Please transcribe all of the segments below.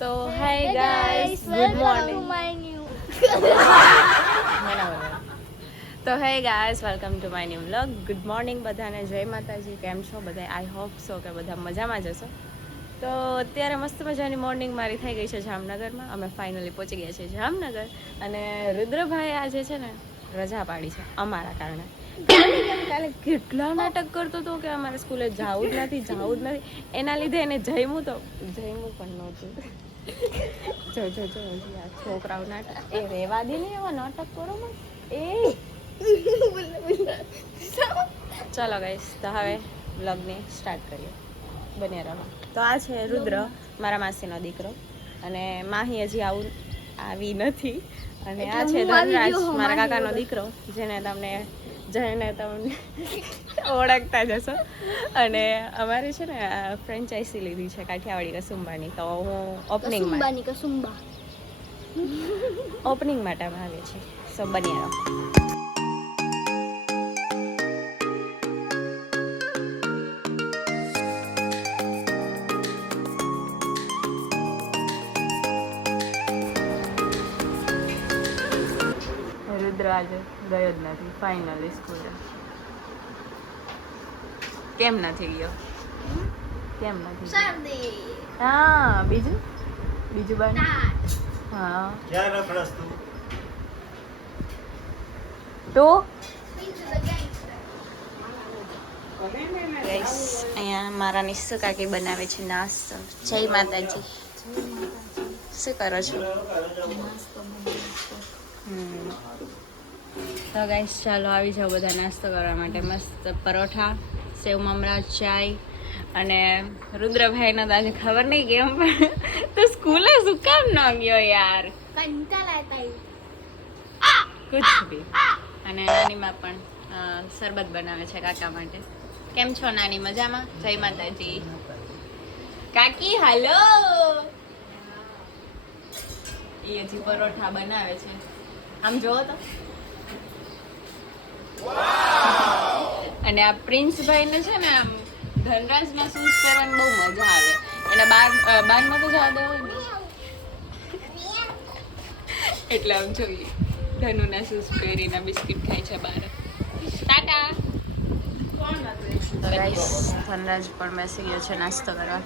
તો hi guys, good morning. તો hey guys, welcome to my new vlog. Good morning બધાને, જય માતાજી. કેમ છો બધા? આઈ હોપ સો કે બધા મજામાં જ હશો. તો અત્યારે મસ્ત મજાની મોર્નિંગ મારી થઈ ગઈ છે જામનગરમાં. અમે ફાઇનલી પહોંચી ગયા છીએ જામનગર. અને રુદ્રભાઈ આજે છે ને રજા પાડી છે અમારા કારણે. કાલે કેટલા નાટક કરતો હતો કે અમારે સ્કૂલે જવું જ નથી. એના લીધે એને જમ્યું પણ નહોતું. જો આ છોકરાઓ નાટક એ રેવા દે ને, એવા નાટક કરો ને એ. ચાલો ગાઈસ, તો હવે વ્લોગને સ્ટાર્ટ કરીએ. બને રહો. તો આ છે રુદ્ર, મારા માસીનો દીકરો, અને માહી હજી આવી નથી. અને આ છે ધનરાજ, મારા કાકાનો દીકરો, જેને તમે ઓળખતા જ હશો. અને અમારે છે ને ફ્રેન્ચાઇઝી લીધી છે કાઠિયાવાડી કસુંબાની. તો હું ઓપનિંગ માટે અમે આવીએ છીએ. સો બની રહો. રુદ્ર આજે ગયો જ નથી ફાઇનલી સ્કૂલે. કેમ નથી ગયો? હા, બીજું બન. હા તો અહીંયા મારા નિસ્સુ કાકી બનાવે છે નાસ્તો. જય માતાજી. શું કરો છો? તો ગાઈસ, ચાલો આવી જાઓ બધા નાસ્તો કરવા માટે. મસ્ત પરોઠા, સેવ મમરા, ચાય. અને રુદ્રભાઈને તો આજે ખબર નહીં કેમ પણ તો સ્કૂલે શું કામ ન ગયો યાર? કુછ ભી. અને નાનીમાં પણ શરબત બનાવે છે કાકા માટે. કેમ છો નાની? મજામાં? જય માતાજી. કાકી હાલો. એ હજી પરોઠા બનાવે છે. આમ જોવો તો. અને આ પ્રિન્સભાઈ ને છે ને આમ ધનરાજના શૂઝ પહેરવાની બહુ મજા આવે. એને બારમાં તો જવા દેવાય ને, એટલે આમ જોઈએ ધનુના શૂઝ પહેરીને બિસ્કિટ ખાય છે બહાર. ટાટા. ધનરાજ પણ બેસી ગયો છે નાસ્તો કરવા.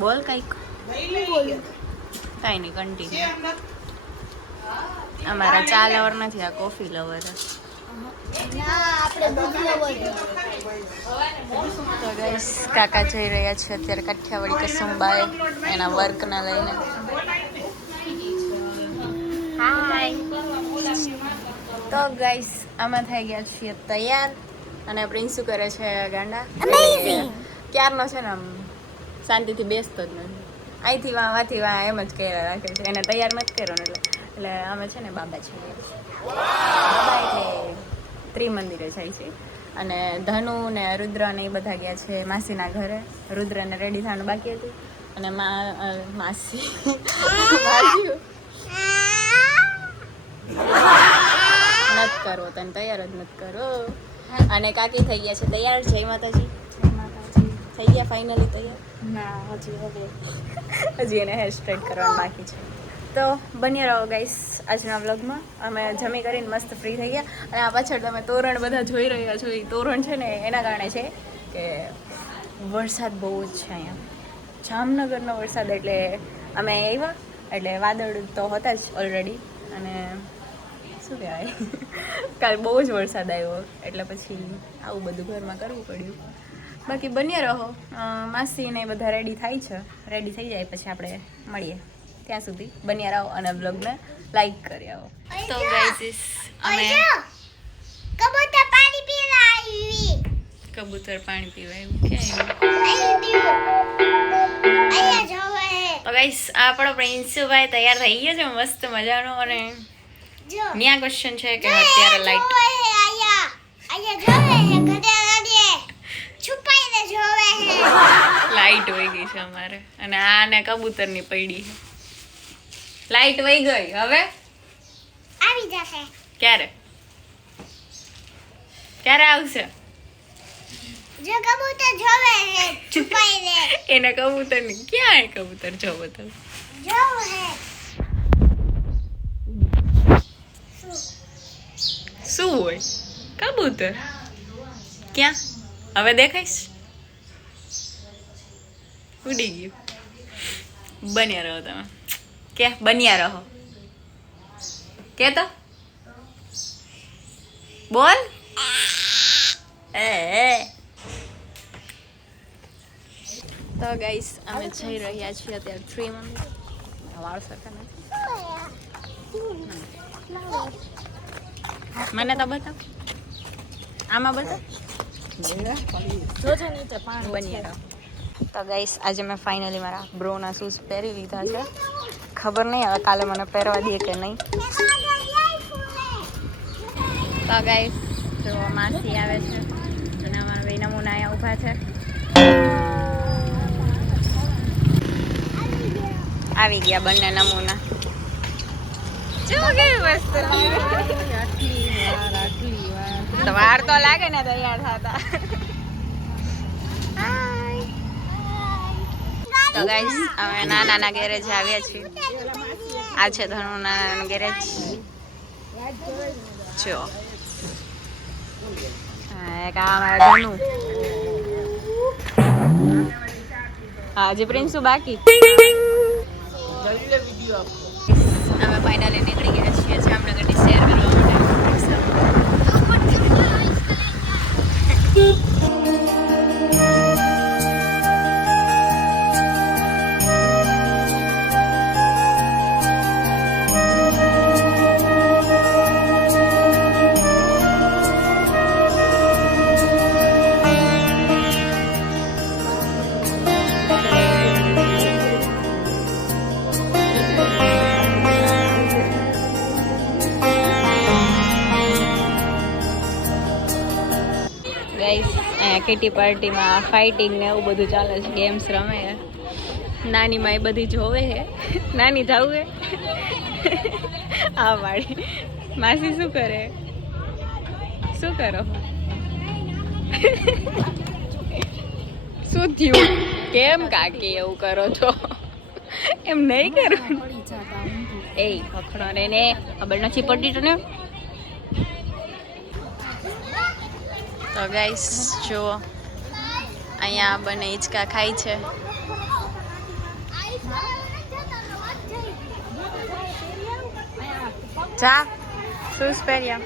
બોલ કઈક. કઈ નહીં, કન્ટિન્યુ. અમારા ચા લવર નથી, આ કોફી લવર. તો ગાઈસ, કાકા જઈ રહ્યા છે અત્યારે કાઠિયાવાડી કસુંબાએ એના વર્કને લઈને. તો ગાઈસ, આમાં થઈ ગયા છીએ તૈયાર. અને પ્રિન્સ શું કરે છે ગાંડા? ક્યારનો છે ને આમ શાંતિથી બેસતો જ નથી. અહીંથી વાંથી એમ જ કર્યા રાખે છે. એને તૈયાર નથી કર્યો ને એટલે અમે છે ને બાબા છીએ. બાબા એટલે ત્રિમંદિરે જાય છે. અને ધનુ ને રુદ્ર ને એ બધા ગયા છે માસીના ઘરે. રુદ્રને રેડી થવાનું બાકી હતું. અને માસી નથી કરવો, તને તૈયાર જ નથી કરવો. અને કાકી થઈ ગયા છે તૈયાર. જય માતાજી. થઈ ગયા ફાઇનલી તૈયાર? ના, હજી એને હેર સ્ટ્રેટ કરવાનું બાકી છે. તો બન્યા રહો ગાઈસ આજના વ્લોગમાં. અમે જમી કરીને મસ્ત ફ્રી થઈ ગયા. અને આ પાછળ તમે તોરણ બધા જોઈ રહ્યા છો. એ તોરણ છે ને એના કારણે છે કે વરસાદ બહુ જ છે અહીંયા. જામનગરનો વરસાદ એટલે અમે આવ્યા એટલે વાદળ તો હતા જ ઓલરેડી. અને શું કહેવાય, કાલ બહુ જ વરસાદ આવ્યો એટલે પછી આવું બધું ઘરમાં કરવું પડ્યું. બાકી બન્યા રહો. માસી ને બધા રેડી થાય છે. રેડી થઈ જાય પછી આપણે મળીએ. ત્યાં સુધી બન્યા રહો અને બ્લોગને લાઈક કરી આવો. તો ગાઈસ, અમે કબૂતર પાણી પીવા આવ્યું. તો ગાઈસ, આપણો પ્રિન્સુભાઈ તૈયાર થઈ ગયો છે મસ્ત મજાનો. અને ન્યા ક્વેશ્ચન છે કે અત્યારે લાઈટ વહી ગઈ છે અમારે. અને આને કબૂતરની પડી છે. લાઈટ વહી ગઈ, હવે આવી જશે. ક્યારે આવશે? जो कबूतर जोवे है छुपाई दे એના કબૂતર ને ક્યાં હે કબૂતર જો બતાવ जो है શું હોય કબૂતર ક્યાં હવે દેખાઈશ ઉડી ગયું બન્યા રહો તમે કે બન્યા રહો કે તો બોલ એ તો ગાઈસ અમે જઈ રહ્યા છીએ અત્યારે 3 મંદિર વાળ સરખા નથી મને તો બતાવ આમાં બતાવ જોજો નીચે પાણી બની રહો તો ગાઈસ આજે મેં ફાઇનલી મારા બ્રોના શૂઝ પહેરી લીધા છે ખબર નહીં હવે કાલે મને પહેરવા દે કે નહીં તો ગાઈસ જો માસી આવે છે અને અમારા બે નમૂના અહીંયા ઊભા છે આવી ગયા બંને નમૂના જો કેવી વસ્તુ તો વાર તો લાગે ને તૈયાર થતા તો ગાઈસ અમે નાના ગેરેજ આવ્યા છીએ આ છે ધનુ નાના ગેરેજ જો એક આ અમારા ધનુ હા જે પ્રિન્સુ બાકી અમે ફાઇનલી નીકળી ગયા છીએ જામનગરની શેર કરવા માટે કિટી પાર્ટીમાં ફાઇટિંગ ને એવું બધું ચાલે છે ગેમ્સ રમે છે નાની માં એ બધી જોવે છે નાની જાવું હે આ વાળી માસી શું કરે શું કરો શું થયું કેમ કાકી એવું કરો છો એમ નહીં કરો એ પકડો ને ખબર નથી પડતી તને તો ગાઈસ જુઓ અહીંયા બંને હિંચકા ખાય છે જા શૂઝ પહેર્યા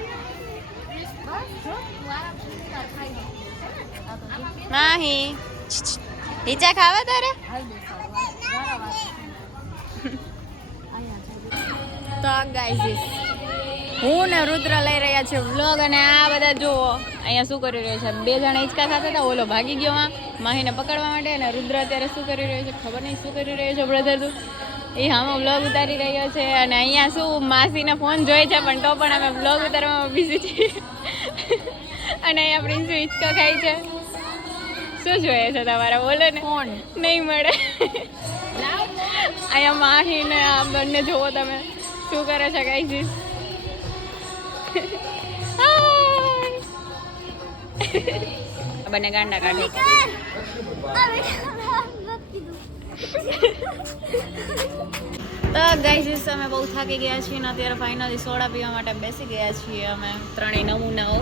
નહીં હિંચા ખાવા તારે તો ગાઈસ હું ને રુદ્ર લઈ રહ્યા છે વ્લોગ અને આ બધા જુઓ અહીંયા શું કરી રહ્યો છે બે જણા હિંચકા ખાતા હતા ઓલો ભાગી ગયો માહીને પકડવા માટે અને રુદ્ર અત્યારે શું કરી રહ્યો છે ખબર નહીં શું કરી રહ્યો છે બ્રધર તું એ આમાં વ્લોગ ઉતારી રહ્યો છે અને અહીંયા શું માસીને ફોન જોઈએ છે પણ તો પણ અમે વ્લોગ ઉતારવામાં બિઝી છીએ અને અહીંયા પ્રિન્સુ હિંચકા ખાય છે શું જોઈએ છે તમારા બોલો ને ફોન નહીં મળે અહીંયા માહીને આ બંને જુઓ તમે શું કરે છે ગાઈસ બંને ગાંડા કાઢે તો ગાઈસ અમે બહુ થાકી ગયા છીએ ને અત્યારે ફાઇનલી સોડા પીવા માટે બેસી ગયા છીએ અમે ત્રણેય નમૂનાઓ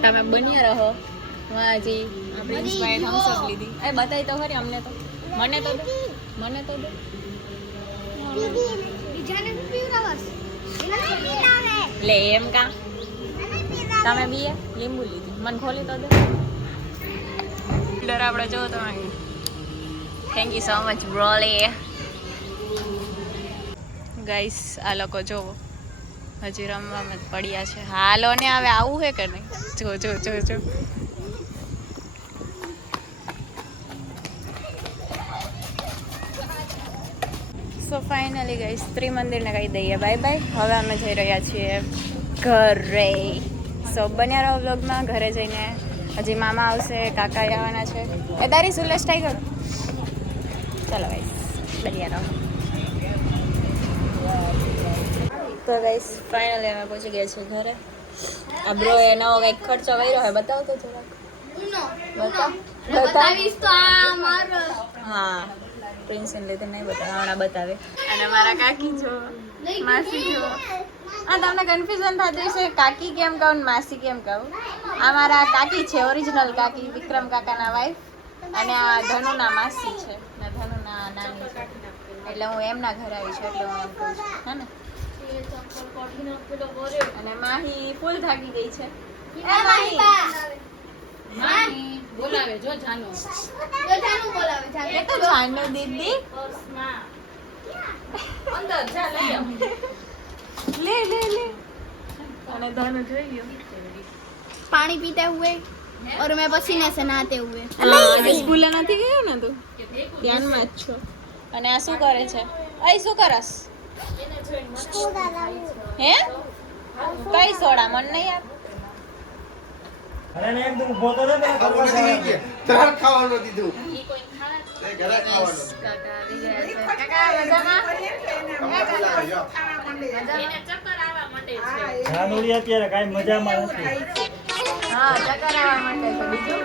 તમે બન્યા રહો હાજી આપણે ઇન્સ્પાયર થમ્સઅપ લીધી એ બતાવી તો ખરી અમને તો મને તો દે લે એમ કા તમે બી લીંબુ લીધું મને ખોલી તો દે ડર આપણે જો તમે thank you so much Broly guys આ લોકો જોવો હજી રમવામાં જ પડ્યા છે હાલો ને હવે આવું છે કે નહીં જો સો ફાઇનલી ગાઈસ ત્રિમંદિરને કહી દઈએ બાય બાય હવે અમે જઈ રહ્યા છીએ ઘરે સો બન્યા રહો વ્લોગમાં ઘરે જઈને હજી મામા આવશે કાકા આવવાના છે એ તારી સુલેશ ટાઈગર ચલો ગાઈસ બન્યા રહો તો ગાઈસ ફાઇનલી અમે પહોંચી ગયા છીએ ઘરે આ બ્રોએ નવો કંઈક ખર્ચો કર્યો હોય બતાવો તો જરાક બતાવીશ તો આ મારો હા પ્રિન્સને લીધે નહીં બતાવે હમણાં બતાવે અને મારા કાકી છો માસી છો આ તમને કન્ફ્યુઝન થતું છે કાકી કેમ કહું ને માસી કેમ કહું આ મારા કાકી છે ઓરિજિનલ કાકી વિક્રમ કાકાના વાઈફ અને આ ધનુના માસી છે ને ધનુના નાની છે એટલે હું એમના ઘરે આવી છું એટલે હું એમ કહું છું હે ને અને માહી ફૂલ થાકી ગઈ છે એ માહી બોલાવે જો જાનો એ તો જાનુ દીદી અંદર જા લઈ આવ લે લે લે અને ધनु જોઈ ગયો पानी पीते हुए और मैं पसीने से नहाते हुए આજે સ્કૂલે નથી ગયો ને તું ધ્યાનમાં જ છો અને આ શું કરે છે અહીં શું કરસ હે કઈ સોડા મન નહીં યાર અરે ને એકદમ ઉભો તો ને પેલા કરવા જવાનું. તાર ખાવાનું દીધું તે ઘરે ખાવાનું કાકા આવી ગયા છે કાકા મજામાં એને ચક્કર આવવા માંડે છે જાનુડી અત્યારે કાંઈ મજામાં નથી હા ચક્કર આવવા માંડે છે બીજું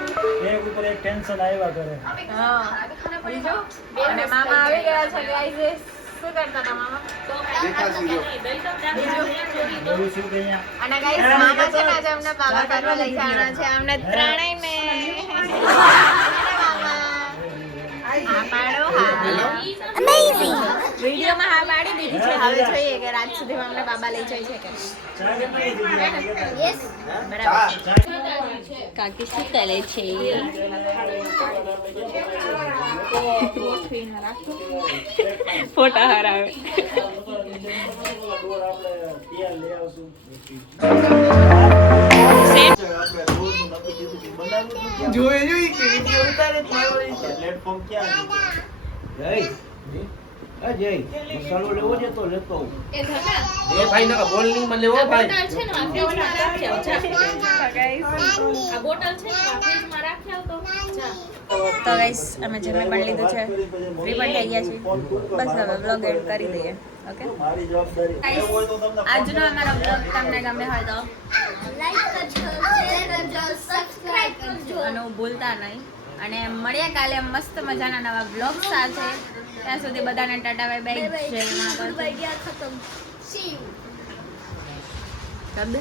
એક ઉપર એક ટેન્શન આવ્યા કરે હા બીજું અને મામા આવી ગયા છે ગાઈસ શું કરતા હતા મામા બોલું છું કે અહીંયા અને ગાઈસ મામા છે ને આજે અમને બાબા કરવા લઈ જવાના છે અમને ત્રણેયને મામા હા પાડો હા વિડીયોમાં હા પાડી દીધી છે હવે જોઈએ કે રાત સુધીમાં અમને બાબા લઈ જાય છે કે ચા કેટલી દીધી? બરાબર કાકી શું કરે છે ફોટા હરાવે જોઈ જોઈ કે વિડિયો ઉતારે પ્લેટફોર્મ ક્યાં છે? જય મસાલો લેવો છે તો લેતો આવું. એ ધકા એ ભાઈ નકા બોલ નહીં મને લેવો ભાઈ બોટલ છે ને આ ફ્રીજમાં રાખી આવ જા આ બોટલ છે ને આ ફ્રીજમાં રાખી આવ તો જા તો ગાઈસ અમે જમી પણ લીધું છે ફ્રી પણ થઈ ગયા છીએ બસ હવે વ્લોગ એડ કરી દઈએ ઓકે મારી જવાબદારી Guys, એવું હોય તો તમને આજનો અમારો વ્લોગ તમને ગમે હોય તો लाइक करजो शेयर करजो सब्सक्राइब करजो અને ભૂલતા નહીં અને મળ્યા કાલે મસ્ત મજાના નવા વ્લોગ સાથે ત્યાં સુધી બધાને ટાટા બાય બાય જય મહાકાલ खत्म सी यू કર દે